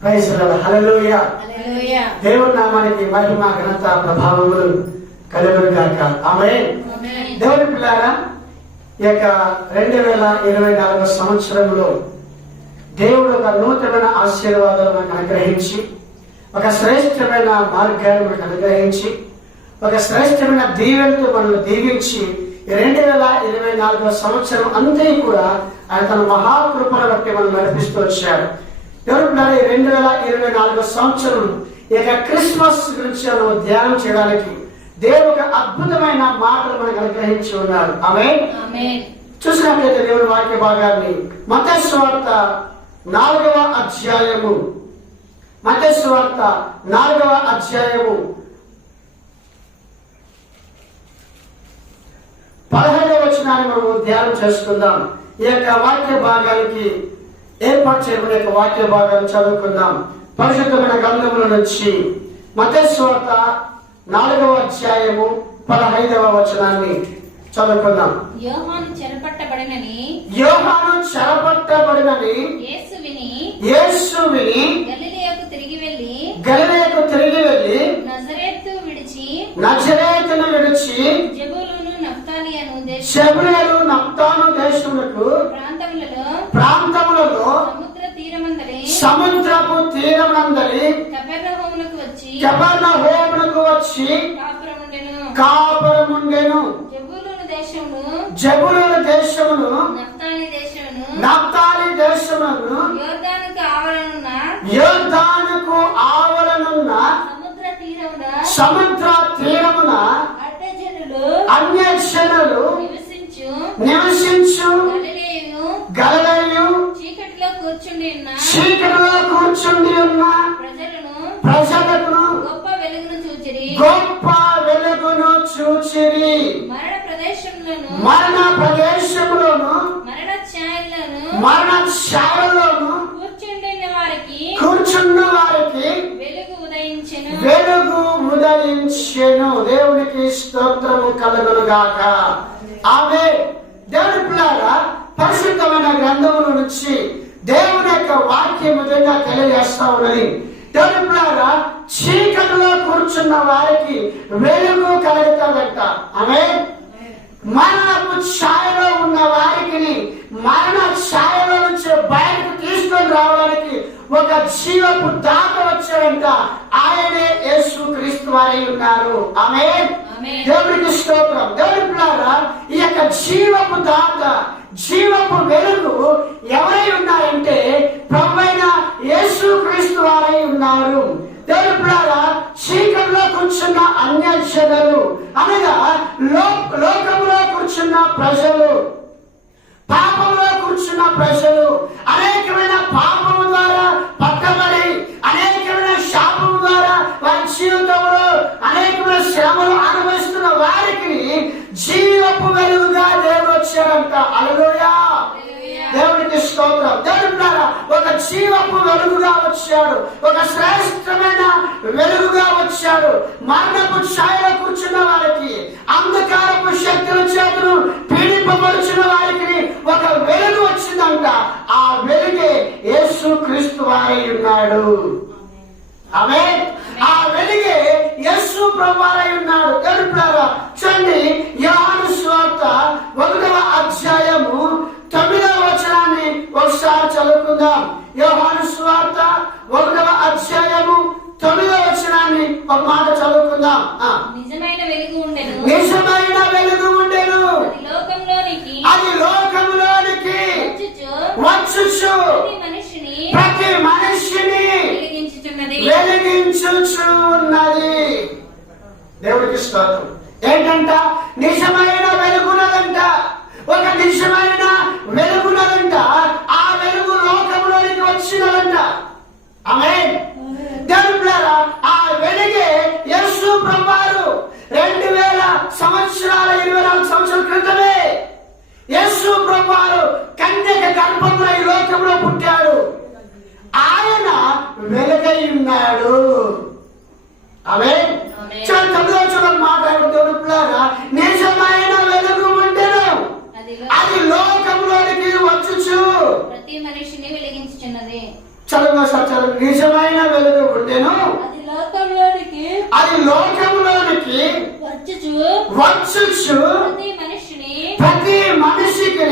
Praise the lord. హల్లెలూయా. దేవుని నామానికి మహిమ ఘనత ప్రభావములు కలుగును గాక. ఆమేన్. దేవుని పిల్లారా, ఈ యొక్క 2024 సంవత్సరంలో దేవుడు ఒక నూతనమైన ఆశీర్వాదాలు మనకు అనుగ్రహించి, ఒక శ్రేష్టమైన మార్గాన్ని మనకు అనుగ్రహించి, ఒక శ్రేష్టమైన దీవెనతో మనల్ని దీవించి 2024 సంవత్సరం అంతా కూడా ఆయన తన మహాకృపను బట్టి మనం నడిపిస్తూ వచ్చాడు. ఎవరు 2024 సంవత్సరం ఈ యొక్క క్రిస్మస్ గురించి మనం ధ్యానం చేయడానికి దేవుడు ఒక అద్భుతమైన మాటలు మనకు అనుగ్రహించి ఉన్నారు. ఆమేన్. చూసినట్లయితే దేవుని వాక్య భాగాన్ని మత్తయి సువార్త 4వ అధ్యాయము, మత్తయి సువార్త 4వ అధ్యాయము 15వ వచనాన్ని మనము ధ్యానం చేసుకుందాం. ఈ యొక్క వాక్య భాగానికి ఏర్పాటు చేయబడిన యొక్క వాక్య భాగాన్ని చదువుకుందాం. పరిశుద్ధమైన గ్రంథముల నుంచి మత్తయి సువార్త 4వ అధ్యాయము 15వ వచనాన్ని చదువుకుందాం. యోహాను చెరపట్టబడినని యేసు విని గలిలయకు తిరిగి వెళ్ళి నజరేతును విడిచి జెబూలూను నఫ్తాను దేశములకు ప్రాంతములలో సముద్రపు తీరమందలి కపెర్నహూమునకు వచ్చి కాపురముండెను. జెబూలూను దేశమును నఫ్తాలి దేశమును యోర్దానుకు ఆవలనున్న సముద్ర తీరమున అన్యజనులు నివసించు గలిలయు చీకటిలో కూర్చుండి ఉన్న ప్రజలను గొప్ప వెలుగును చూచిరి. మరణ ప్రదేశములోను మరణ ఛాయలోను కూర్చున్న వారికి వెలుగు ఉదయించెను. దేవునికి స్తోత్రము కలుగును గాక. ఆమేన్. దేవుని పిల్లారా, పరిశుద్ధమైన గ్రంథముల నుంచి దేవుని యొక్క వాక్యం విధంగా తెలియజేస్తా ఉన్నది. దేవుని పిల్లారా, చీకటిలో కూర్చున్న వారికి వెలుగు కలుగుతుందంట. ఆమేన్. మరణపు ఛాయలో ఉన్న వారికి మరణ ఛాయలో నుంచి బయటకు తీసుకొని రావడానికి ఒక జీవపు దాత వచ్చాడంట. ఆయనే యేసు క్రీస్తు వారై ఉన్నారు. ఆమేన్. దేవునికి స్తోత్రం. దేవుని పిల్లారా, ఈ యొక్క జీవపు దాత, జీవపు వెలుగు ఎవరై ఉన్నారంటే ప్రభువైన యేసు క్రీస్తు వారై ఉన్నారు. దేవుని పిల్లారా, చీకటిలో కూర్చున్న అన్యజనులు అనగా లోకంలో కూర్చున్న ప్రజలు, పాపంలో కూర్చున్న ప్రజలు, అనేకమైన పాపము ద్వారా పట్టబడి అనేకమైన శాపము ద్వారా వారి జీవితంలో అనేకమైన శ్రమలు అనుభవిస్తున్న వారికి జీవపు వెలుగుగా దేవుడు వచ్చాడంట. హల్లెలూయా. దేవునికి స్తోత్రం. దేవుని ద్వారా ఒక జీవపు వెలుగుగా వచ్చాడు, ఒక శ్రేష్టమైన వెలుగుగా వచ్చాడు. మరణపు ఛాయలో కూర్చున్న వారికి, అంధకారపు శక్తుల చేతులు పీడింపబడుచున్న వారికి ఒక వెలుగు వచ్చిందంట. ఆ వెలుగే యేసు క్రీస్తు వారై ఉన్నాడు. ఆమేన్. ఆ వెలుగే యేసు ప్రభువారై ఉన్నాడు. తెలుపుతారా చూడండి, యోహాను సువార్త 1వ అధ్యాయము 9వ వచనాన్ని ఒకసారి చదువుకుందాం. యోహాను సువార్త 1వ అధ్యాయము 9వ వచనాన్ని ఒక మాట చదువుకుందాం. నిజమైన వెలుగు ఉండెను, అది లోకములోనికి వచ్చుచు ప్రతి మనిషిని వెలిగించుచు ఉన్నది. దేవుడికి స్తోత్రం. ఏంటంట? నిజమైన వెలుగున్నదంట. ఒక నిజమైన వెలుగున్నదంట. ఆ వెలుగు లోకంలోనికి వచ్చినదంట. ఆమేన్. దేవులారా, ఆ వెలుగే యేసు ప్రభువారు 2000 సంవత్సరాల 24 సంవత్సరాల క్రితమే యేసు ప్రభువారు కన్యక గర్భంలో ఈ లోకంలో పుట్టాడు. ఆయన వెలుగై ఉన్నాడు. ఆమేన్. చూడండి మాట్లాడుతున్నారా, నిజమైన వెలుగు ఉండెను, అది లోకంలోనికి వచ్చుచు ప్రతి మనిషిని వెలిగించుచున్నది. చదువు నిజమైన వెలుగు ఉండెను, అది లోకములోనికి వచ్చుచు ప్రతి మనిషికి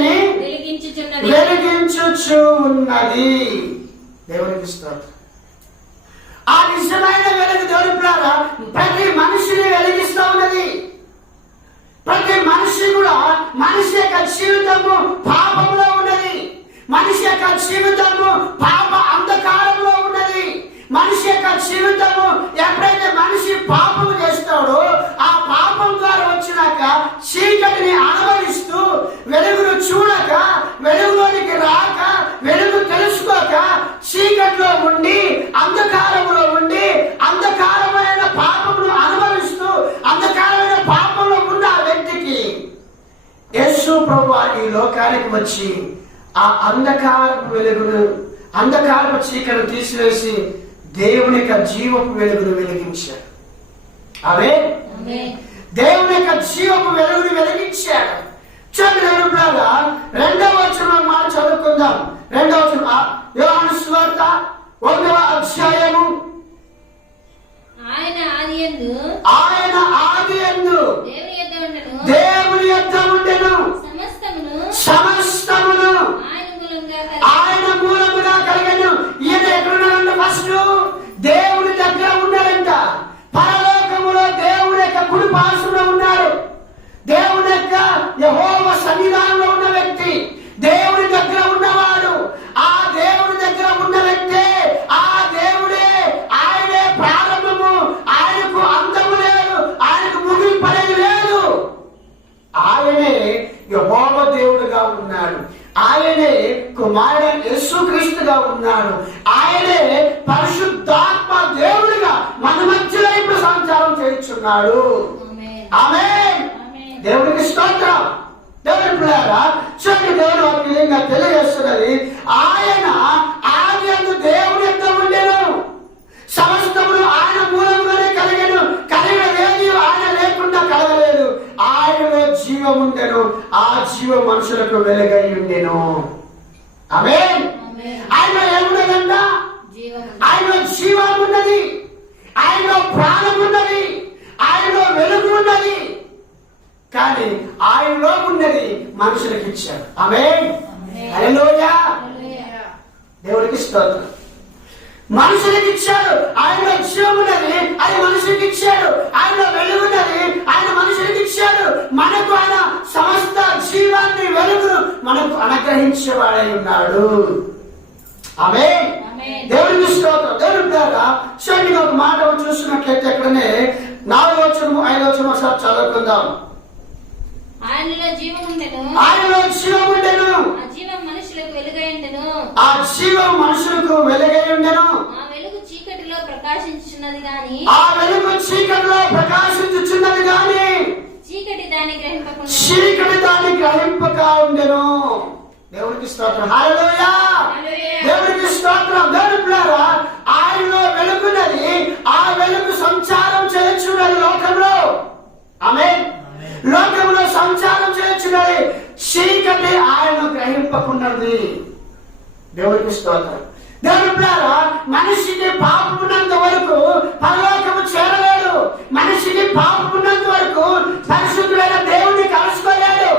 వెలిగించుచు ఉన్నది. దేవునికి స్తోత్రం. ఆ నిజమైన వెలుగు దేవుని ద్వారా ప్రతి మనిషిని వెలిగిస్తూ ఉన్నది. ప్రతి మనిషి కూడా మనిషి యొక్క జీవితము పాపంలో ఉన్నది. మనిషి యొక్క జీవితము పాప అంధకారంలో ఉన్నది. మనిషి యొక్క జీవితము ఎప్పుడైతే మనిషి పాపము చేస్తాడో ఆ పాపం ద్వారా వచ్చినాక చీకటిని అనుభవిస్తూ వెలుగును చూడక, వెలుగులోనికి రాక, వెలుగు తెలుసుకోక చీకటిలో ఉండి అంధకారంలో ఉండి అంధకారమైన పాపమును అనుభవిస్తూ అంధకారమైన పాపంలో ఉన్న ఆ వ్యక్తికి యేసు ప్రభువు ఈ లోకానికి వచ్చి ఆ అంధకారపు వెలుగును, అంధకారపు చీకటిని తీసివేసి దేవుని యొక్క జీవపు వెలుగును వెలిగించాడు. అవే దేవుని యొక్క జీవపు వెలుగుని వెలిగించాడు. చూడండి, 2వ వచనం మాట చదువుకుందాం. 2వ వచనం యోహాను సువార్త 1వ అధ్యాయము. ఆయన ఆదియందు దేవుని యొద్ద ఉండెను, సమస్తమును ఆయన మూలముగా కలిగెను. ఈయన ఎక్కడున్నాడంట? ఫస్ట్ దేవుని దగ్గర ఉన్నాడంట. పరలోకములో దేవుని యొక్క కుడి పార్శ్వములో ఉన్నాడు. దేవుని యొక్క యెహోవా సన్నిధానంలో ఉన్న వ్యక్తి, దేవుని దగ్గర ఉన్నవాడు. ఆ దేవుని దగ్గర ఉన్న వ్యక్తే, ఆ దేవుడే, ఆయనే ప్రారంభము, ఆయనకు అంతము లేదు, ఆయనకు ముగింపు అనేది లేదు. ఆయనే యెహోవా దేవుడుగా ఉన్నాడు. ఆయనే కుమారుడు యేసుక్రీస్తుగా ఉన్నాడు. ఆయనే పరిశుద్ధాత్మ దేవుడిగా మన మధ్యలో ఇప్పుడు సంచారం చేస్తున్నాడు. ఆమేన్. దేవుడికి స్తోత్రం. దేవుని పిల్లారా, చూడండి, దేవుడు ఒక విధంగా తెలియజేస్తున్నది. ఆయన ఆదియందు దేవుని యొద్ద ఉండెను, సమస్తమును ఆయన మూలంగానే కలిగెను. కలిగినదేది ఆయన లేకుండా కలగలేదు. ఆయనలో జీవం ఉండెను, ఆ జీవం మనుషులకు వెలుగై ఉండెను. ఆమేన్. ఆయనలో ఏమున్నదంట? ఆయనలో జీవం ఉన్నది, ఆయనలో ప్రాణం ఉన్నది, ఆయనలో వెలుగు ఉన్నది. కానీ ఆయనలో ఉన్నది మనుషులకు ఇచ్చాడు. ఆమేన్. హల్లెలూయా. దేవుడికి స్తోత్రం. మనుషులకు ఇచ్చాడు. ఆయనలో జీవం ఉన్నది, అది మనుషులకు ఇచ్చాడు. ఆయనలో వెలుగున్నది, ఆయన మనుషులకు ఇచ్చాడు. మనకు ఆయన సమస్త జీవాన్ని, వెలుగును మనకు అనుగ్రహించేవాడై ఉన్నాడు. ఆమేన్. దేవుడికి స్తోత్రం. దేవుడి ద్వారా చూడండి, ఒక మాట చూస్తున్నట్లయితే ఇక్కడనే 4వ వచనం 5వ వచనం ఒకసారి చదువుకుందాం. ఆయనలో జీవం ఉండెను, ఆయనలో జీవం ఉండెను, ఆ జీవం మనుషులకు వెలుగై ఉండెను, ఆ జీవం మనుషులకు వెలుగై ఉండెను. ఆ వెలుగు చీకటిలో ప్రకాశించుచున్నది గాని, ఆ వెలుగు చీకటిలో ప్రకాశించుచున్నది గాని చీకటి దాన్ని గ్రహింపక ఉండెను. దేవుడికి స్తోత్రం. హల్లెలూయా. దేవుడికి స్తోత్రం. దేవుని పిల్లారా, ఆయనలో వెలుగున్నది, ఆ వెలుగు సంచారం చేయుచున్నది లోకంలో. ఆమేన్. లోకంలో సంచారం చేయుచున్నది, చీకటి ఆయన గ్రహింపకున్నది. దేవుడికి స్తోత్రం. దేవుని పిల్లారా, మనిషికి పాపమున్నంత వరకు పరలోకము చేరలేడు. మనిషికి పాపమున్నంత వరకు పరిశుద్ధుడైన దేవుడిని కలుసుకోలేడు.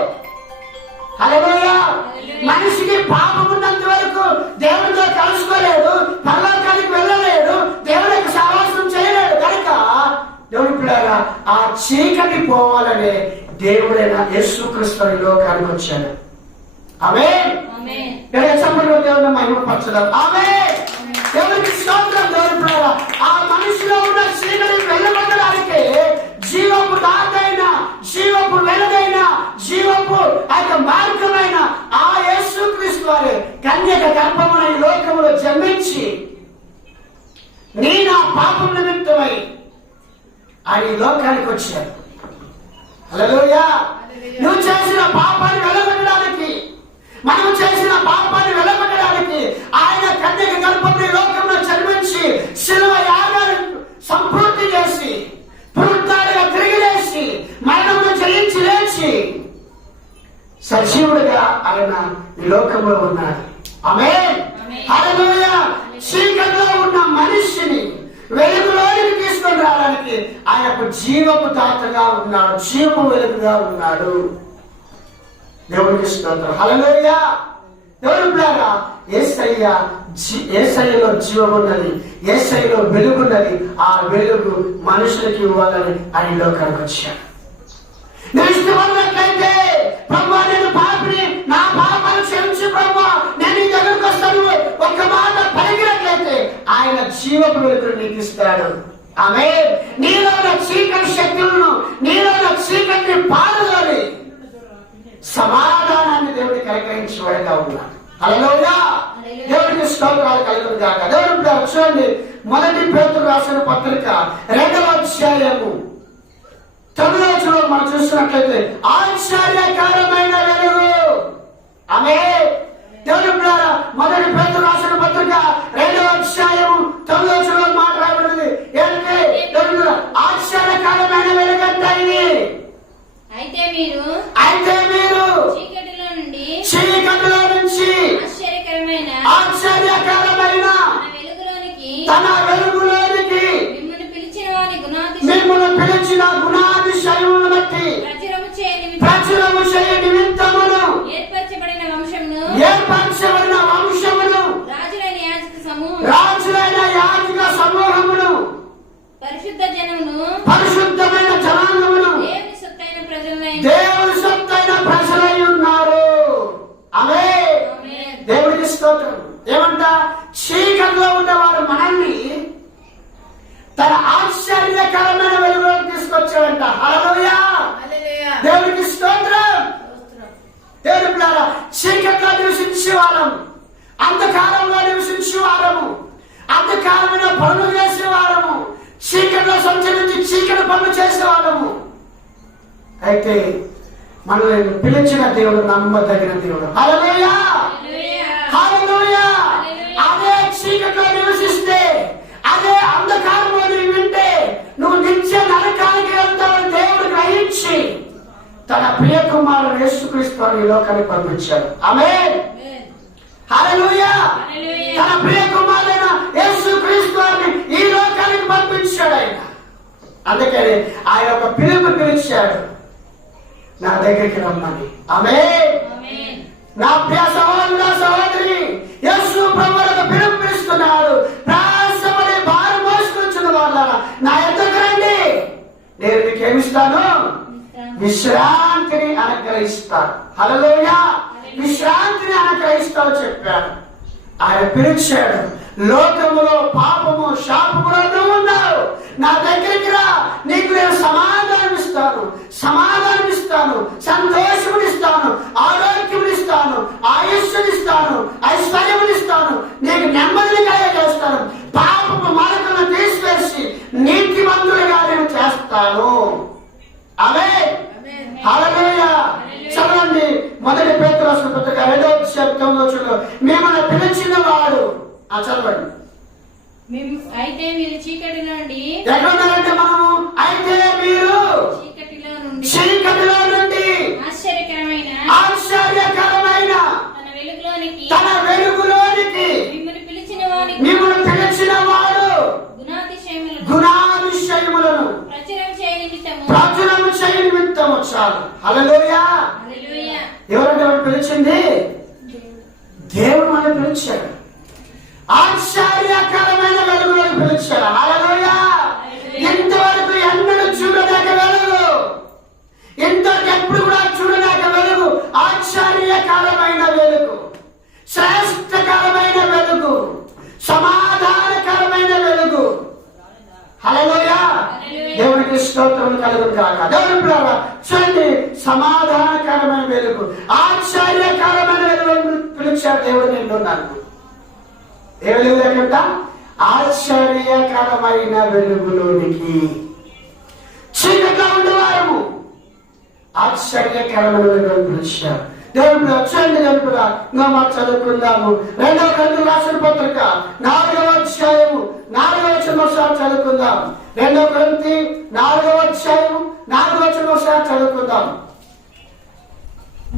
హల్లెలూయా. మనిషికి పాపమున్నంత వరకు దేవుడితో కలుసుకోలేడు, పరలోకానికి వెళ్ళలేడు, దేవుడికి సహవాసం చేయలేడు. కనుక దేవుని పిల్లారా, ఆ చీకటి పోవాలనే దేవుడైన యేసుక్రీస్తు ఈ లోకానికి వచ్చాడు. ఆమేన్. దేవుని మహిమపరచుదాం. ఆమేన్. దేవునికి స్తోత్రం. దేవుని పిల్లారా, ఆ మనిషిలో ఉన్న చీకటిని వెళ్ళగొట్టడానికి జీవపు దాతైన, జీవపు వెలుగైన, జీవపు ఆ యొక్క మార్గమైన ఆ యేసుక్రీస్తు వారు కన్యక గర్భమున ఈ లోకములో జన్మించి నీ నా పాపం నిమిత్తమై ఆయన ఈ లోకానికి వచ్చాడు. హల్లెలూయా. నువ్వు చేసిన పాపాన్ని వెలగొట్టడానికి, మనం చేసిన పాపాన్ని వెలగొట్టడానికి ఆయన కన్యక గర్భమున ఈ లోకంలో జన్మించి శిలువ యాగాన్ని సంపూర్తి చేసి పునరుద్ధరణగా తిరిగి లేచి మరణమును జయించి లేచి సజీవుడిగా ఆయన ఈ లోకంలో ఉన్నాడు. ఆమేన్. హల్లెలూయా. చీకటిలో ఉన్న మనిషిని వెలుగులోనికి తీసుకొని రావడానికి ఆయనకు జీవపు దాతగా ఉన్నాడు, జీవపు వెలుగుగా ఉన్నాడు. దేవునికి స్తోత్రం. హల్లెలూయా. దేవుని బిడ్డలారా, యేసయ్యలో జీవం ఉన్నది, యేసయ్యలో వెలుగున్నది. ఆ వెలుగు మనుషులకి ఇవ్వాలని ఆయన లోకానికి వచ్చాడు. నేను ఇష్టపడినట్లయితే ప్రభువా, నేను పాపిని, నా పాపాలు క్షమించు ప్రభువా, నేను నీ దగ్గరకు వస్తాను ఒక్క మాట పలికినట్లయితే ఆయన జీవపు వెలుగును నీకు ఇస్తాడు. ఆమేన్. నీలో ఉన్న చీకటి శక్తులను, నీలో ఉన్న చీకటిని పారదోలి సమాధానాన్ని దేవుడికి అనుగ్రహించేవాడుగా ఉన్నాడు. హల్లెలూయా. దేవుడికి స్తోత్రాలు కలుగును గాక. దేవుడు చూడండి, 1 పేతురు రాసిన పత్రిక 2వ అధ్యాయము 9వ వచనంలో మనం చూస్తున్నట్లయితే ఆశ్చర్యకరమైన వెలుగు. ఆమేన్. దేవుని బిడ్డలారా, 1 పేతురు రాసిన పత్రిక 2వ అధ్యాయము 9వ వచనంలో మాట్లాడబడింది ఏంటంటే ఆశ్చర్యకరమైన వెలుగు అంటే ఇది. అయితే మీరు చీకటిలో నుంచి ఆశ్చర్యకరమైన తన వెలుగులోనికి మిమ్మల్ని పిలిచిన గుణాతిశయములను బట్టి ప్రచురము చేయ నిమిత్తమును ఏర్పరచబడిన వంశమును రాజులైన యాజక సమూహమును పరిశుద్ధమైన జనాంగమును దేవుని సొత్తైన ప్రజలై ఉన్నారు. ఆమేన్. దేవుడికి స్తోత్రం. ఏమంట? చీకటిలో ఉన్నవారు మనల్ని తన ఆశ్చర్యకరమైన వెలుగులోకి తీసుకొచ్చాడంట. హల్లెలూయా. దేవుడికి స్తోత్రం. దేవుని బిడ్డలారా, చీకట్లో నివసించే వాళ్ళం, అంధకారంలో నివసించే వాళ్ళము, అంధకారమైన పనులు చేసే వాళ్ళము, చీకట్లో సంచరించి చీకటి పనులు చేసే వాళ్ళము. అయితే మనల్ని పిలిచిన దేవుడు నమ్మదగిన దేవుడు. హల్లెలూయా. హల్లెలూయా. అదే చీకట్లో నివసిస్తే, అదే అంధకారంలో నీవు వింటే నువ్వు నిత్య నరకానికి వెళ్తావని దేవుడు గ్రహించి తన ప్రియ కుమారుడు యేసుక్రీస్తు ఈ లోకానికి పంపించాడు. ఆమేన్. హల్లెలూయా. తన ప్రియ కుమారుడైన యేసుక్రీస్తు ఈ లోకానికి పంపించాడు ఆయన. అందుకని ఆయన ఒక పిలుపు పిలిచాడు, నా దగ్గరికి రమ్మని. ఆమేన్. నా ప్రియ సహోదరుడా, సహోదరి, యేసు ప్రభువుకు పిలుపునిస్తున్నాడు. ప్రయాసపడి భారం మోసుకొచ్చిన వాళ్ళారా, నా ఎద్దకు రండి, నేను మీకు ఏమిస్తాను? విశ్రాంతిని అనుగ్రహిస్తాను. హల్లెలూయా. విశ్రాంతిని అనుగ్రహిస్తావు చెప్పాడు. ఆయన పిలిచాడు. లోకములో పాపము శాపములో నువ్వు ఉన్నావు, నా దగ్గరికి రా, నీకు నేను సమాధానం ఇస్తాను, సంతోషమునిస్తాను, ఆరోగ్యమునిస్తాను, ఆయుష్నిస్తాను, ఐశ్వర్యమునిస్తాను, నీకు నెమ్మదిని కలగజేస్తాను, పాపపు మార్గమును తీసివేసి నీతిమంతుడిగా నేను చేస్తాను. ఆమేన్. హల్లెలూయా. చదవండి 1 పేతురు రాసిన పత్రిక 2వ అధ్యాయం 9వ వచనంలో మిమ్మల్ని పిలిచిన వాడు. చదవండి. అయితే మీరు చీకటిలో నుండి ఎక్కడున్నారంటే మనము అయితే మీరు చీకటిలో నుండి ఆశ్చర్యకరమైన తన వెలుగులోనికి మిమ్మల్ని పిలిచిన వాడు గుణాతిశయములను ప్రచురము చేయ నిమిత్తము. చాలు. హల్లెలూయా. ఎవరంటే వాడు పిలిచింది? దేవుడు మనం పిలిచాడు. ఆశ్చర్యకరమైన వెలుగులోకి పిలిచాడు. హల్లెలూయా. ఇంతవరకు ఎన్నడూ చూడలేక వెలుగు, ఇంతవరకు ఎప్పుడు కూడా చూడలేక వెలుగు, ఆశ్చర్యకరమైన వెలుగు, శ్రేష్టకరమైన వెలుగు, సమాధానకరమైన వెలుగు. హల్లెలూయా. దేవునికి స్తోత్రం కలుగును గాక. దేవుని ప్రేమ చూడండి, సమాధానకరమైన వెలుగు, ఆశ్చర్యకరమైన వెలుగు పిలిచాడు దేవుడు. నిన్నున్నాను ఏ వెలుగు లేకుంట ఆశ్చర్యకరమైన వెలుగులోనికి. చీకట్లో ఉండేవారము ఆశ్చర్యకరమైన వెలుగు పిలిచాడు దేవుడు. చూడండి దేవుడు, ఇంకా మాట చదువుకుందాము. 2వ కొరింథీయులకు రాసిన పత్రిక 4వ అధ్యాయము 4వ వచనం ఒకసారి చదువుకుందాం. 2వ కొరింథీ 4వ అధ్యాయము 4వ వచనం ఒకసారి చదువుకుందాం.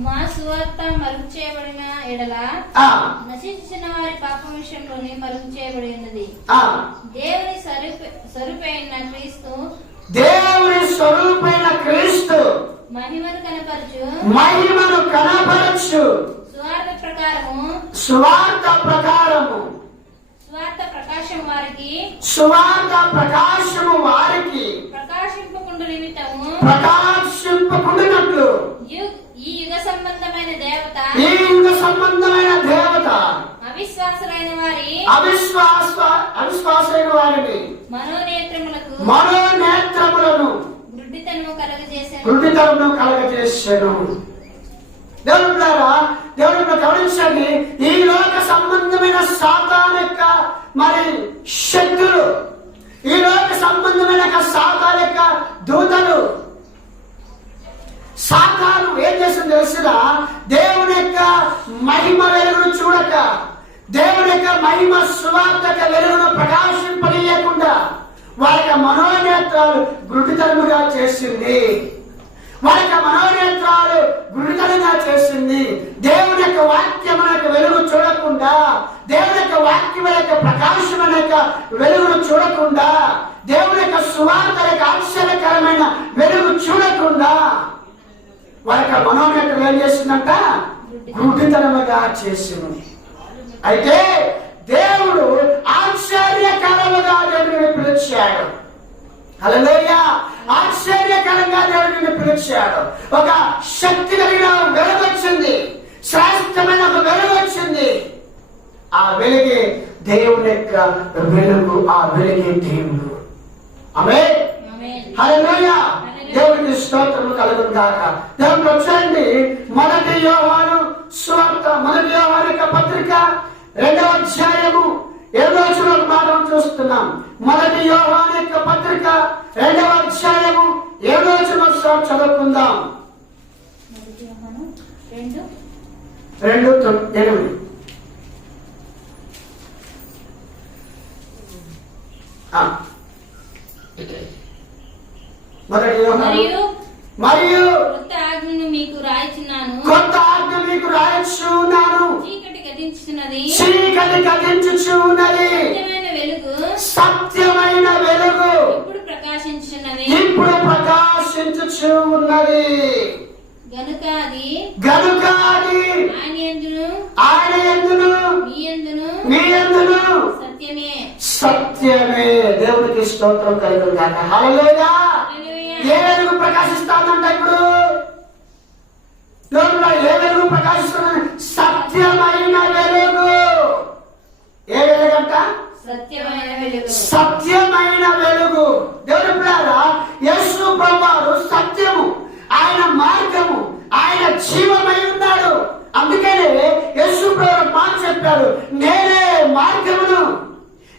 మా సువార్త మరుగు చేయబడిన ఎడల ఆ, నశించిన వారి పాపం విషయంలోనే మరుగు చేయబడి ఉన్నది. ఆ. దేవుని స్వరూపైన క్రీస్తు దేవుని స్వరూపైన క్రీస్తు మహిమను కనపరచు మహిమను కనపరచు సువార్త ప్రకారము సువార్త ప్రకారము సువార్త ప్రకాశం వారికి సువార్త ప్రకాశము వారికి ప్రకాశింపకుండా నిమిత్తము ప్రకాశింపకుండినట్లు ఈ యుగ సంబంధమైన దేవత ఈ యుగ సంబంధమైన దేవత అవిశ్వాసులైన వారి అవిశ్వాసైన వారిని మనోనేత్రములను గుడ్డితనము కలగజేసెను. దేవుడు గమనించండి, ఈ లోక సంబంధమైన సాతాను యొక్క మరి శక్తులు, ఈ లోక సంబంధమైన సాతాను యొక్క దూతలు, సాతాను ఏం చేస్తుంది తెలుసునా? దేవుని యొక్క మహిమ వెలుగును చూడక, దేవుని యొక్క మహిమ సువార్త వెలుగును ప్రకాశింపనీయకుండా వారి యొక్క మనోనేత్రాలు గుడ్డితనముగా చేసింది. వారి యొక్క మనోనేత్రాలు గుడ్డితనంగా చేసింది. దేవుని యొక్క వాక్యం యొక్క వెలుగు చూడకుండా, దేవుని యొక్క వాక్యం యొక్క ప్రకాశం యొక్క వెలుగును చూడకుండా, దేవుని యొక్క సువార్త యొక్క ఆశ్చర్యకరమైన వెలుగు చూడకుండా వారి యొక్క మనోనేత్రం ఏం చేసిందంట? గుడ్డితనముగా చేసింది. అయితే దేవుడు ఆశ్చర్యకరముగా దేవుడిని పిలిచాడు. హల్లెలూయా! ఆశ్చర్యకరంగా దేవుడిని పిలిచాడు. ఒక శక్తి కలిగిన వెలుగు వచ్చింది, శ్రేష్టమైన ఒక వెలుగు వచ్చింది. ఆ వెలుగే దేవుని యొక్క వెలుగు, ఆ వెలుగే దేవుడు. ఆమేన్. హల్లెలూయా! దేవునికి స్తోత్రము కలుగును గాక. దేవుడు వచ్చండి, మొదటి యోహాను సువార్త, మొదటి యోహాను యొక్క పత్రిక 2వ అధ్యాయము 7వ వచనం మాత్రం చూస్తున్నాం. మొదటి యోహాను యొక్క పత్రిక 2వ అధ్యాయము 7వ వచనం చదువుకుందాం. 2:8. మొదటి యోహాను మరియు కొత్త ఆజ్ఞను మీకు రాయిచున్నాను, కొత్త ఆజ్ఞ మీకు రాయచున్నాను. చీకటి గతించుచున్నది, చీకటి గతించుచున్నది, సత్యమైన వెలుగు సత్యమైన వెలుగు ఇప్పుడు ప్రకాశించుచున్నది. ఇప్పుడు ప్రకాశించుచున్నది. గనుక అది ఆయన యందును మీ యందును సత్యమే. సత్యమే. దేవునికి స్తోత్రం కలుగును గాక. హల్లెలూయా! ఏ వెలుగు ప్రకాశిస్తానంట? ఇప్పుడు దేవుడు ఏ వెలుగు ప్రకాశిస్తున్నాను? సత్యమైన వెలుగు. ఏ వెలుగంట? సత్యమైన వెలుగు. సత్యమైన వెలుగు. దేవుడు పిల్లారా, యేసు ప్రభువు సత్యము, ఆయన మార్గము, ఆయన జీవమై ఉన్నాడు. అందుకనే యేసు ప్రభువు మాట చెప్పాడు, నేనే మార్గమును,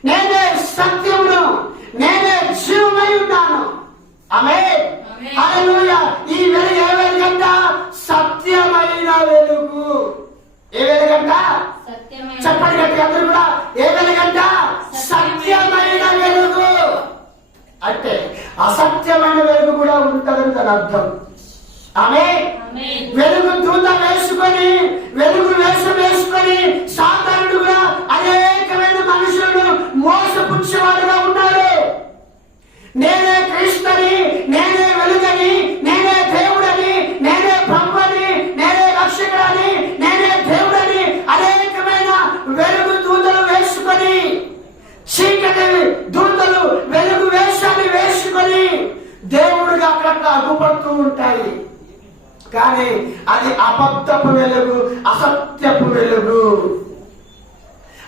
నేనే సత్యమును, నేనే జీవమై ఉన్నాను. ఆమేన్. హల్లెలూయా! ఈ వెలుగు ఏ వెలుగంట? సత్యమైన వెలుగు. ఏ వెలుగంట? చెప్పండి గట్టి అందరూ కూడా. ఏ వెలుగంట? సత్యమైన వెలుగు. అంటే అసత్యమైన వెలుగు కూడా ఉంటుందని దాని అర్థం. ఆమేన్. వెలుగు దూత వేసుకొని, వెలుగు వేషం వేసుకొని సాతానుడు కూడా అనేకమైన మనుషులను మోసపుచ్చేవాడుగా ఉన్నాడు. నేనే క్రీస్తుని, నేనే వెలుగని, నేనే దేవుడని, నేనే ప్రభువని, నేనే రక్షకుడని, నేనే దేవుడని అనేకమైన వెలుగు దూతలు వేసుకొని, చీకటి దూతలు వెలుగు వేషాన్ని వేసుకొని దేవుడిగా అక్కడ అగుపడుతూ ఉంటాయి. కానీ అది అబద్ధపు వెలుగు, అసత్యపు వెలుగు.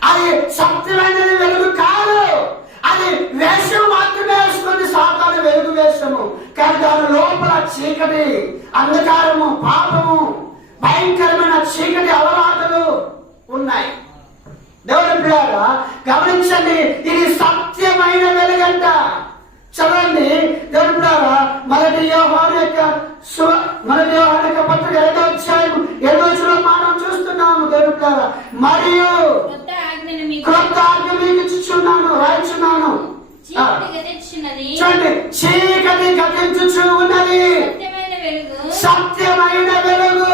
అది సత్యమైనది వెలుగు కాదు. అది వేషం మాత్రమే వేసుకుంది, సాతాను వెలుగు వేషము. కానీ దాని లోపల చీకటి, అంధకారము, పాపము, భయంకరమైన చీకటి అలవాటులు ఉన్నాయి. దేవుని పిల్లారా గమనించండి, ఇది సత్యమైన వెలుగంట. చదవండి దేవుని పిల్లారా, మొదటి యోహాను యొక్క పత్రిక 2వ అధ్యాయం 7వ వచనం మనం చూస్తున్నాము. దేవుని పిల్లారా, మరియు క్రొత్త ఆజ్ఞ మీకు ఇచ్చుచున్నాను, రాయిచున్నాను. చూడండి, చీకటి గతించుచు ఉన్నది, సత్యమైన వెలుగు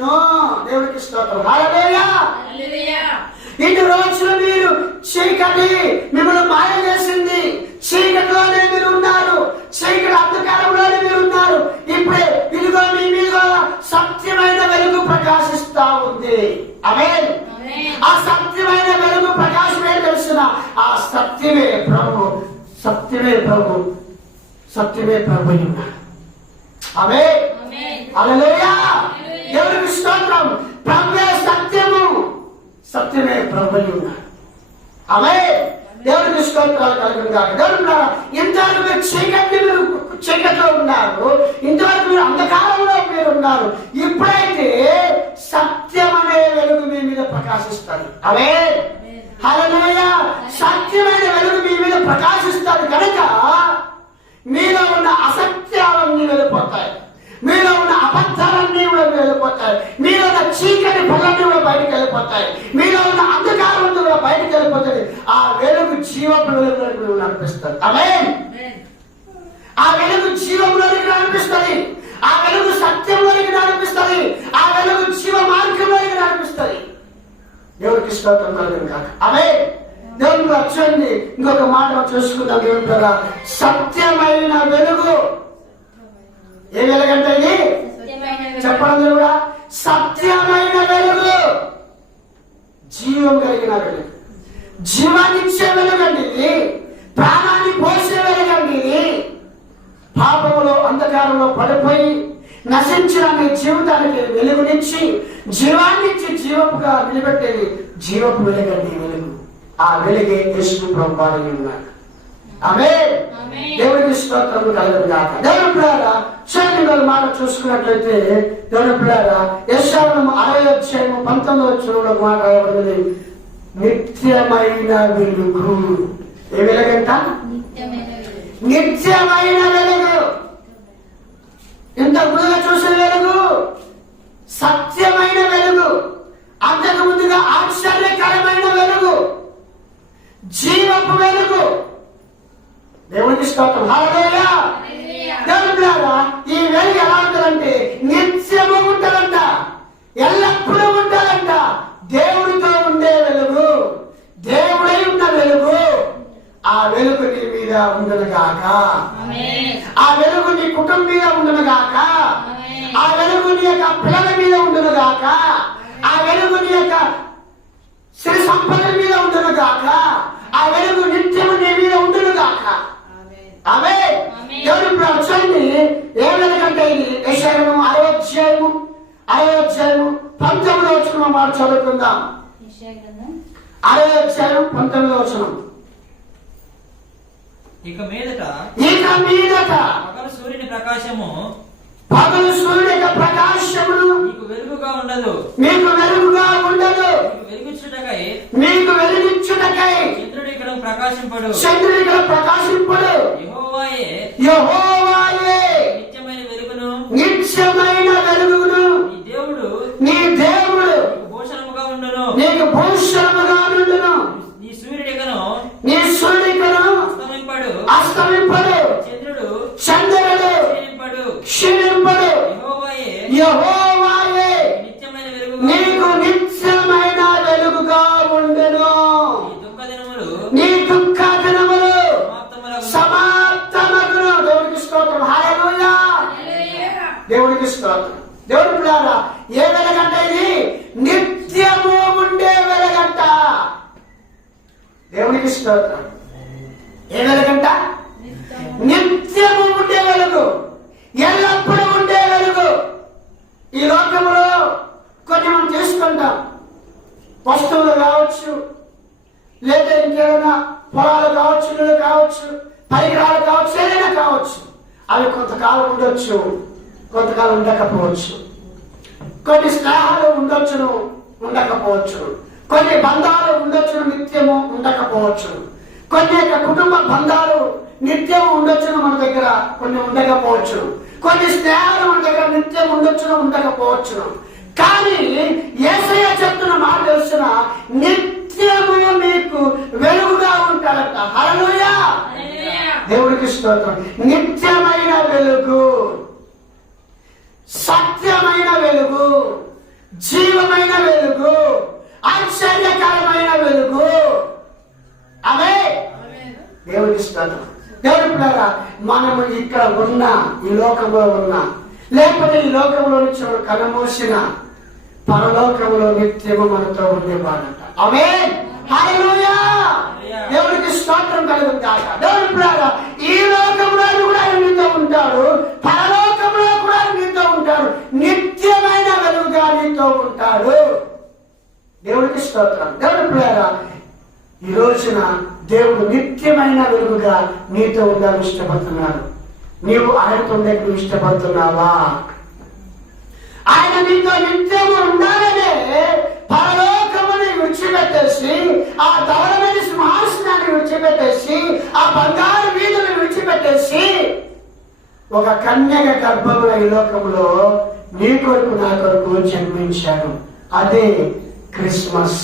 వచ్చును. దేవుడికి స్తోత్రం. హల్లెలూయా. హల్లెలూయా. ఇన్ని రోజులు మీరు చీకటి మిమ్మల్ని మాయ చేసింది. చీకటిలోనే మీరు ఉన్నారు, చీకటి అంధకారంలోనే మీరు ఉన్నారు. ఇప్పుడే ఇదిగో మీ మీద సత్యమైన వెలుగు ప్రకాశిస్తా ఉంది. ఆమేన్. ఆ సత్యమైన వెలుగు ప్రకాశం ఏం తెలుసిన? ఆ సత్యమే ప్రభు, సత్యమే ప్రభు, సత్యమే ప్రభు. ఆమేన్. హల్లెలూయా. దేవునికి స్తోత్రం. ప్రభువే సత్యము, సత్యమే ప్రభు. ఆమేన్. దేవునికి స్తోత్రాలు కలుగునుగాక. దేవుడు ఇంతవరకు మీరు చీకట్లో ఉన్నారు, ఇంతవరకు మీరు అంధకారంలో మీరు ఉన్నారు. ఇప్పుడైతే సత్యం అనే వెలుగు మీ మీద ప్రకాశిస్తుంది. ఆమేన్. హల్లెలూయా. సత్యమైన వెలుగు మీ మీద ప్రకాశిస్తుంది కనుక మీలో ఉన్న అసత్యాలన్నీ వెళ్ళిపోతాయి, మీలో ఉన్న అబద్ధాలన్నీ కూడా వెళ్ళిపోతాయి, మీలో ఉన్న చీకటి పనులన్నీ కూడా బయటకు వెళ్ళిపోతాయి, మీలో ఉన్న అంధకారం కూడా బయటకు వెళ్ళిపోతుంది. ఆ వెలుగు జీవపు వెలుగు నడిపిస్తుంది. ఆమేన్. ఆ వెలుగు జీవంలోనికి నడిపిస్తుంది, ఆ వెలుగు సత్యంలోనికి నడిపిస్తుంది, ఆ వెలుగు జీవ మార్గంలోనికి నడిపిస్తుంది. దేవుడికి స్తోత్రం కలుగును కాక. ఆమేన్. దేవుడు వచ్చండి ఇంకొక మాట చూసుకుందాం. దేవుడి ద్వారా సత్యమైన వెలుగు. ఏ వెలుగంటే ఇది? చెప్పండి కూడా. సత్యమైన వెలుగు, జీవం కలిగిన వెలుగు, జీవాన్నిచ్చే వెలుగండి ఇది, ప్రాణాన్ని పోసే వెలుగండి ఇది. పాపములో అంధకారంలో పడిపోయి నశించిన మీ జీవితానికి వెలుగునిచ్చి జీవాన్నిచ్చి జీవపుగా నిలబెట్టేది జీవపు వెలుగండి వెలుగు. ఆ వెలుగే యేసు ప్రభువారై ఉన్నాడు. ఆమేన్. దేవుడికి స్తోత్రము కలుగును గాక. దేవుని పిల్లారా, చూడండి మాట చూసుకున్నట్లయితే దేవుని పిల్లారా, యెషయా 60:19 మాట రాయబడింది. నిత్యమైన వెలుగు. ఏ వెలుగంట? నిత్యమైన వెలుగు. ఇంతకు ముందుగా చూసిన వెలుగు సత్యమైన వెలుగు, అంతకు ముందుగా ఆశ్చర్యకరమైన వెలుగు, జీవపు వెలుగు. దేవునికి స్తోత్రం. హల్లెలూయా. దేవుడా, ఈ వెలుగు ఎలా ఉంటుందంటే నిత్యము ఉంటుందంట, ఎల్లప్పుడూ ఉంటుందంట. దేవుడితో ఉండే వెలుగు, దేవుడై ఉన్న వెలుగు. ఆ వెలుగు నీ మీద ఉండునుగాక, ఆ వెలుగు నీ కుటుంబం మీద ఉండునుగాక, ఆ వెలుగు నీ యొక్క పిల్లల మీద ఉండునుగాక, ఆ వెలుగు నీ యొక్క సిరి సంపదల మీద ఉండునుగాక, ఆ వెలుగు నిత్యము నీ మీద ఉండునుగాక. ఆమేన్. దేవుని ప్రవచనాన్ని ఏ వెలుగంటే ఇది? యెషయా 60:19 మాట చదువుకుందాం. 60:19. ఇక మీదట పగలు సూర్యుని ప్రకాశము యొక్క ప్రకాశమును మీకు వెలుగుగా ఉండదు, మీకు వెలుగుగా ఉండదు. మీకు వెలిగించుటకై చంద్రుడు ఇక్కడ ప్రకాశింపడు, యెహోవాయే నిత్యమైన వెలుగును నీ దేవుడు భూషణముగా ఉండును. నీకు భూషణముగా ఉండును. నీ సూర్యుడికను అస్తమింపడు, చంద్రుడు క్షీణింపడు. యెహోవాయే నీకు నిత్యమైన వెలుగుగా ఉండును. నీ దుఃఖ దినములు సమాప్తమగును. దేవుడికి స్తోత్రం. హల్లెలూయా. దేవుడికి స్తోత్రం. దేవుడి పిల్లారా, ఏ వెలుగంట ఇది? నిత్యము ఉండే వెలుగంట. దేవుడికి స్తోత్రం. ఏ వెలుగంట? నిత్యము ఉండే వెలుగు, ఎల్లప్పుడూ ఉండే వెలుగు. ఈ లోకంలో కొన్ని మనం చేసుకుంటాం, వస్తువులు కావచ్చు, లేదా ఇంకేమైనా పొలాలు కావచ్చు, ఇళ్ళు కావచ్చు, పరికరాలు కావచ్చు, ఏదైనా కావచ్చు. అవి కొంతకాలం ఉండొచ్చు, కొంతకాలం ఉండకపోవచ్చు. కొన్ని స్నేహాలు ఉండొచ్చును, ఉండకపోవచ్చు. కొన్ని బంధాలు ఉండొచ్చును, నిత్యము ఉండకపోవచ్చు. కొన్ని యొక్క కుటుంబ బంధాలు నిత్యం ఉండొచ్చును మన దగ్గర, కొన్ని ఉండకపోవచ్చు. కొన్ని స్నేహాలు మన దగ్గర నిత్యం ఉండొచ్చును, ఉండకపోవచ్చును. కానీ యేసయ్య చెప్తున్న మాట తెలుసిన, నిత్యము మీకు వెలుగుగా ఉంటాడట. హల్లెలూయా. దేవుడికి స్తోత్రం. నిత్యమైన వెలుగు, సత్యమైన వెలుగు, పిల్లరా, మనము ఇక్కడ ఉన్న ఈ లోకంలో ఉన్నా, లేకపోతే ఈ లోకంలో నుంచి కనమూసిన పరలోకంలో నిత్యము మనతో ఉండేవాడంట. ఆమేన్. హల్లెలూయా. దేవుడికి స్తోత్రం కలుగును గాక. దేవుని పిల్లరా, ఈ లోకంలో కూడా ఆయన నీతో ఉంటాడు, పరలోకంలో కూడా ఆయన నీతో ఉంటాడు, నిత్యమైన వెలుగుగా నీతో ఉంటాడు. దేవుడికి స్తోత్రం. దేవుని పిల్లరా, ఈ రోజున దేవుడు నిత్యమైన వెలుగుగా నీతో ఉండాలని ఇష్టపడుతున్నాడు. నీవు ఆయనతో ఉండేందుకు ఇష్టపడుతున్నావా? ఆయన నీతో నిత్యము ఉండాలనే పరలోకముని విడిచిపెట్టేసి, ఆ ధవళమైన సింహాసనాన్ని విడిచిపెట్టేసి, ఆ బంగారు వీధులను విడిచిపెట్టేసి ఒక కన్యక గర్భముల ఈ లోకంలో నీ కొరకు నా కొరకు జన్మించాడు. అదే క్రిస్మస్.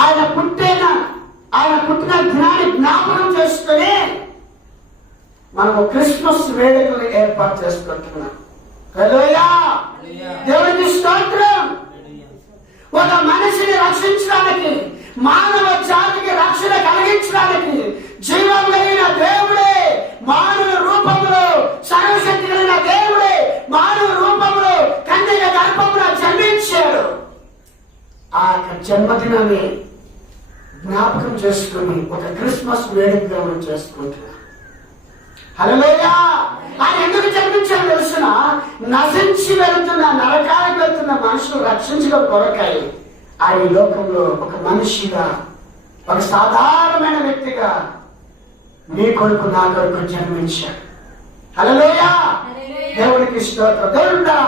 ఆయన పుట్టిన దినాన్ని జ్ఞాపకం చేసుకుని మనము క్రిస్మస్ వేడుకలు ఏర్పాటు చేసుకుంటున్నాం. హల్లెలూయా. దేవునికి స్తోత్రం. ఒక మనిషిని రక్షించడానికి, మానవ జాతికి రక్షణ కలిగించడానికి జీవం కలిగిన దేవుడే మానవ రూపంలో, సర్వశక్తి కలిగిన దేవుడే మానవ రూపంలో కన్యక గర్భంలో జన్మించాడు. ఆ జన్మదినాన్ని జ్ఞాపకం చేసుకుని ఒక క్రిస్మస్ వేడుకగా మనం చేసుకుంటున్నాం. హల్లెలూయా. ఆయన ఎందుకు జన్మించాడు తెలుసిన? నశించి వెళుతున్న, నరకానికి వెళ్తున్న మనుషులు రక్షించడం కొరకై ఆయన ఈ లోకంలో ఒక మనిషిగా, ఒక సాధారణమైన వ్యక్తిగా నీ కొరకు నా కొరకు జన్మించాడు. హల్లెలూయా. దేవుడికి స్తోత్రం. దేవుడా,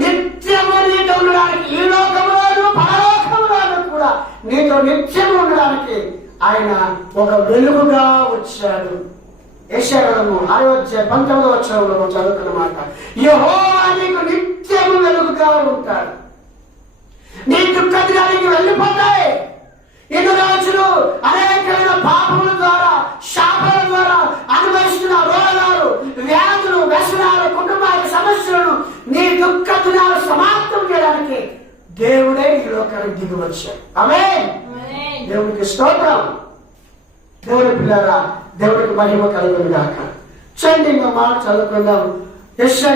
నిత్యము నీతో ఉండడానికి, ఈ లోకంలోనూ పరలోకంలోనూ కూడా నీతో నిత్యము ఉండడానికి ఆయన ఒక వెలుగుగా వచ్చాడు. యెషయా 6:19 చదువుకున్నమాట. యెహోవా నీకు నిత్యము వెలుగుగా ఉంటాడు. నీ దుఃఖ దినానికి వెళ్ళిపోతాయి. ఇన్ని రోజులు అనేకమైన పాపముల ద్వారా, శాపాల ద్వారా అనుభవిస్తున్న రోగాలు, వ్యాధులు, వ్యసనాలు, కుటుంబాల సమస్యలను నీ దుఃఖ దినాలు సమాప్తం చేయడానికి దేవుడే ఈ లోకానికి దిగి వచ్చాడు. ఆమేన్. దేవునికి స్తోత్రం. దేవుని పిల్లరా, దేవుడికి మహిమ కలుగును గాక. చూడండి, ఇంకా మాట చదువుకుందాం. యెషయా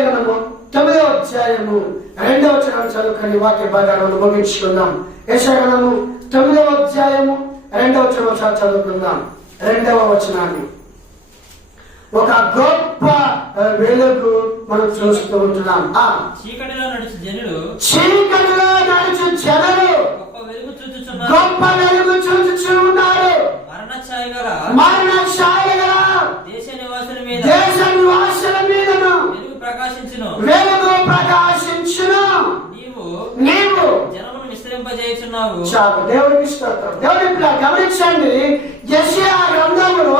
9:2 చదువుకొని వాక్య భాగాలను ముగించుకుందాం. యెషయా 9:2 చదువుకుందాం. 2వ వచనాన్ని. ఒక గొప్ప వెలుగు మనం చూస్తూ ఉంటున్నాం. చీకటిలో నడుచు జనులు గొప్ప వెలుగు చూచుచు ఉన్నారు. మరణ ఛాయ గల దేశ నివాసుల మీదను వెలుగు ప్రకాశించును. నీవు జనమును విస్తరింపజేయుచున్నావు. చాలు. దేవుడికి స్తోత్రం. దేవుడి పిల్ల గమనించండి. యెషయా గ్రంథములో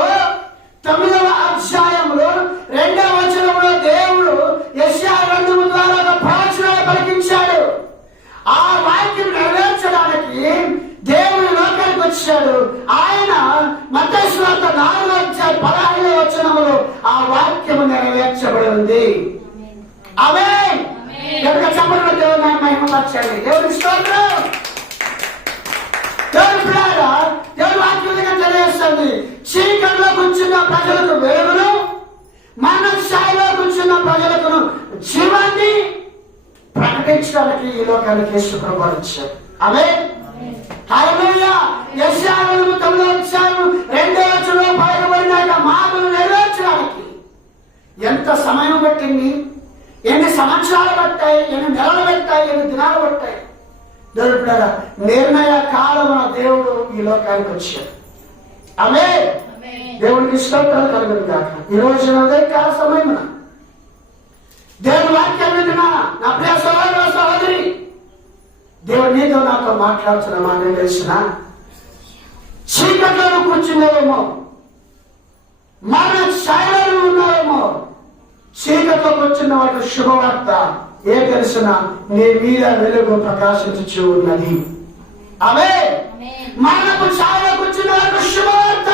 9వ అధ్యాయంలో 2వ వచనంలో దేవుడు యెషయా గ్రంథము ద్వారా ఒక ప్రవచనాన్ని పలికించాడు. ఆ వాక్యం నెరవేర్చడానికి దేవుడు లోకానికి వచ్చాడు. ఆయన మత్తయి సువార్త 4:15 వచనములో ఆ వాక్యము నెరవేర్చబడి ఉంది. ఆమేన్. దేవుడికి చెప్పండి. దేవుని మహిమపరచండి. దేవుడికి స్తోత్రం. దేవుని పిల్లారా, దేవుని వాక్యం తెలియజేస్తుంది. చీకటిలో కూర్చున్న ప్రజలకు వెలుగును, మరణ స్థాయిలో కూర్చున్న ప్రజలకు జీవాన్ని ప్రకటించడానికి ఈ లోకానికి యేసు ప్రభువు వచ్చాడు. ఆమేన్. హల్లెలూయా. యెషయా 9:2 పలకబడిన మాటలు నెరవేర్చడానికి ఎంత సమయం పట్టింది? ఎన్ని సంవత్సరాలు పట్టాయి? ఎన్ని నెలలు పట్టాయి? ఎన్ని దినాలు పట్టాయి? దేవుడు నిర్ణయ కాలమున దేవుడు ఈ లోకానికి వచ్చాడు. ఆమేన్. దేవుడికి స్తోత్రాలు కలుగును గాక. ఈ రోజు అదే కాల సమయమున దేవుని వాక్యం వింటున్నానా నా ప్రియ సహోదర సహోదరి? దేవుడు నీతో నాతో మాట్లాడుతున్న మాట తెలిసిన చీకట్లో కూర్చున్నావేమో, మరణ ఛాయలో ఉన్నావేమో. చీకట్లో కూర్చున్న వాటి శుభవార్త ఏ తెలిసిన నీ మీద వెలుగు ప్రకాశించు ఉన్నది. ఆమేన్. మరణపు ఛాయలో కూర్చున్న వాటి శుభవార్త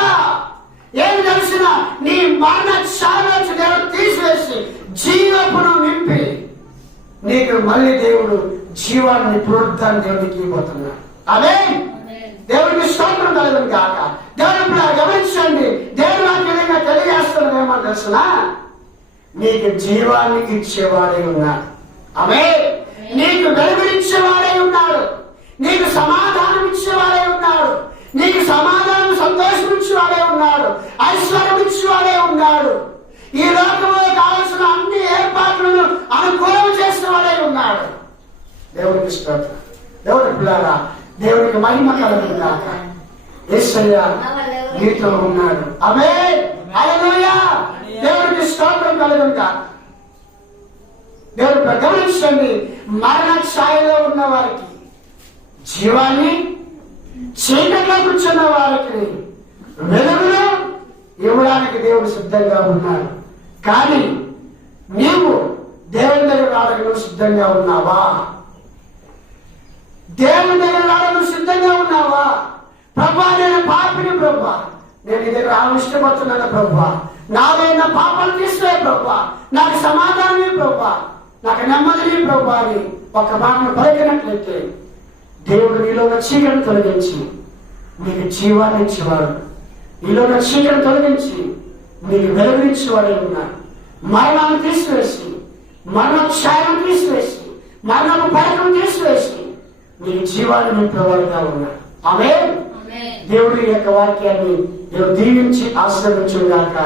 ఏమి తెలిసిన నీ మరణ ఛాయలో దేవుడు తీసివేసి జీవపును నింపి నీకు మళ్ళీ దేవుడు జీవాన్ని పునరుద్ధాన్ని దేవుడికి ఇవ్వబోతున్నాడు. ఆమేన్. దేవుడికి స్తోత్రం కలుగును కాక. దేవుడు ఇప్పుడు గమనించండి, దేవుడు నాకు విధంగా తెలియజేస్తున్నది ఏమో తెలుసిన, నీకు జీవాన్ని ఇచ్చేవాడే ఉన్నాడు. ఆమేన్. నీకు వెలుగునిచ్చేవాడే ఉన్నాడు. నీకు సమాధానం ఇచ్చేవాడే ఉన్నాడు. నీకు సమాధానం సంతోషం ఇచ్చేవాడే ఉన్నాడు. ఐశ్వర్యం ఇచ్చేవాడే ఉన్నాడు. ఈ లోకంలో కావలసిన అన్ని ఏర్పాట్లను అనుకూలం చేసేవాడే ఉన్నాడు. దేవుడికి స్తోత్రం. దేవుడి పిల్లారా, దేవుడికి మహిమ కలుగును గాక. యేసయ్య నీతో ఉన్నాడు. ఆమేన్. హల్లెలూయా. దేవుడికి స్తోత్రం కలుగును గాక. దేవుడు గమనించండి, మరణ ఛాయలో ఉన్న వారికి జీవాన్ని, చీకట్లో కూర్చున్న వారికి వెలుగును ఇవ్వడానికి దేవుడు సిద్ధంగా ఉన్నాడు. కానీ నీవు దేవుని దగ్గర రావడానికి నువ్వు సిద్ధంగా ఉన్నావా? దేవుని దగ్గర రావడానికి సిద్ధంగా ఉన్నావా? ప్రభా, నేను పాపిని ప్రభా, నేను నీ దగ్గర ఇష్టపడుతున్నాను ప్రభా, నాలో ఉన్న పాపాలు తీసివే ప్రభా, నాకు సమాధానమే ప్రభా, నాకు నెమ్మదిని ప్రభా అని ఒక మాటను పలికినట్లయితే దేవుడు నీలో ఉన్న చీకటిని తొలగించి నీకు జీవాన్ని ఇచ్చేవాడు. నీలో ఉన్న చీకటిని తొలగించి నీకు వెలుగునిచ్చేవాడే ఉన్నాడు. మరణాన్ని తీసివేసి, మరణ ఛాయను తీసివేసి, మరణము పడకను తీసివేసి నీకు జీవాన్ని నింపేవాడుగా ఉన్నాడు. ఆమేన్. దేవుడి యొక్క వాక్యాన్ని దేవుడు దీవించి ఆశీర్వదించుగాక.